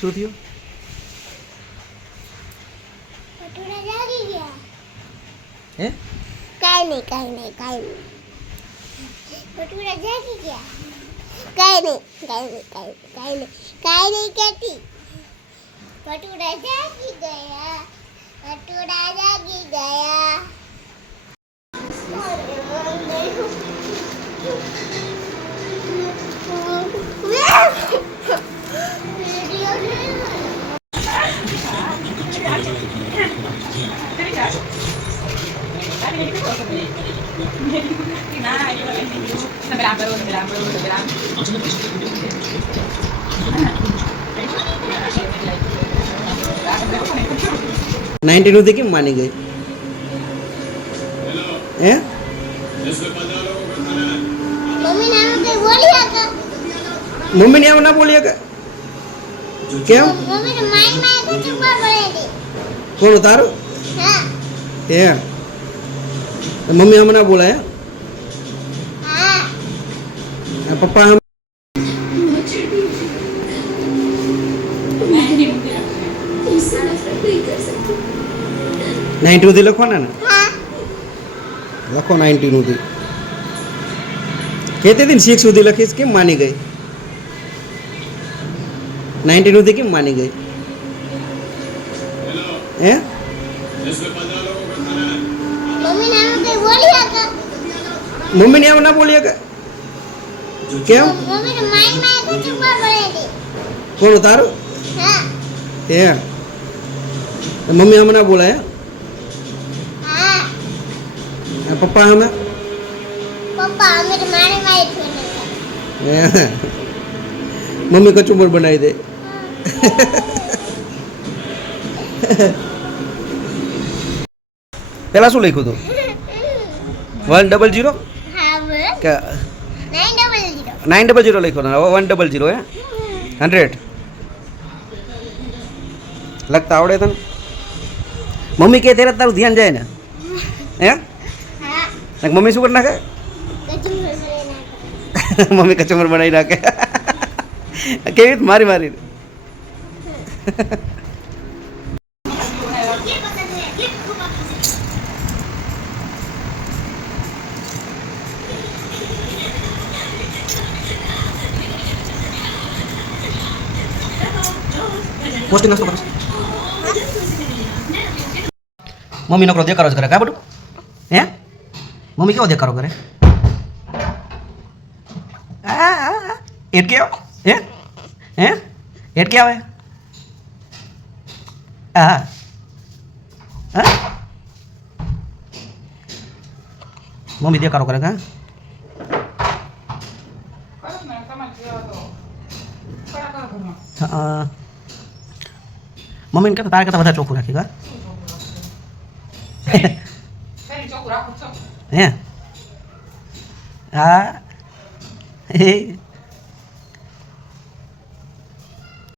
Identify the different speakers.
Speaker 1: શું થયું? હે?
Speaker 2: કાઈ નહીં કાઈ નહીં કાઈ નહીં. ભટુરા જાગી ગયા. કાઈ નહીં કાઈ નહીં કાઈ કાઈ નહીં કાઈ નહીં કહેતી. ભટુરા જાગી ગયા. ભટુરા જાગી ગયા.
Speaker 1: નાઇન્ટી નું કેમ માની ગઈ હે
Speaker 2: મમ્મી ને બોલી
Speaker 1: એમ ના બોલીએ કે કેમ? કોણ તારું?
Speaker 2: હા
Speaker 1: હે મમ્મી આમ ના બોલાય પપ્પા નાઇન્ટી સુધી લખવાના ને? લખો નાઇન્ટી સુધી. કહેતી હતી ને સિક્સ સુધી લખીશ કેમ માની ગઈ? નાઇન્ટી સુધી કેમ માની ગઈ હે મમ્મીને એમ ના બોલી કે કેમ કોણ તારું
Speaker 2: હા
Speaker 1: મમ્મી આમ ના બોલાય પપ્પા
Speaker 2: પપ્પા અમે મારી મારી
Speaker 1: હે. મમ્મી કચુંબર બનાવી દે પેલા શું લખ્યું હતું? One double zero
Speaker 2: nine double zero
Speaker 1: લખ્યો હવે વન ડબલ જીરો હે? હંડ્રેડ લખતા આવડે તને? મમ્મી કે ત્યારે તારું ધ્યાન જાય ને? હે? મમ્મી શું કરી નાખે? મમ્મી કચુંબર બનાવી નાખે. કેવી રીતે મારી મારી પોસ્ટિંગ નાસ્તો કરો મમ્મી નકરો દેખાડો જ કરે કા બધું હે મમ્મી કેવો દેખાડો કરે. એટ કે હે હે એટ કે આવે હા. હા? મમ્મી દેખાડો કરે કા હા મમ્મીને કહેતો તારે કરતાં વધારે ચોખ્ખું રાખી કા હે? હા? એ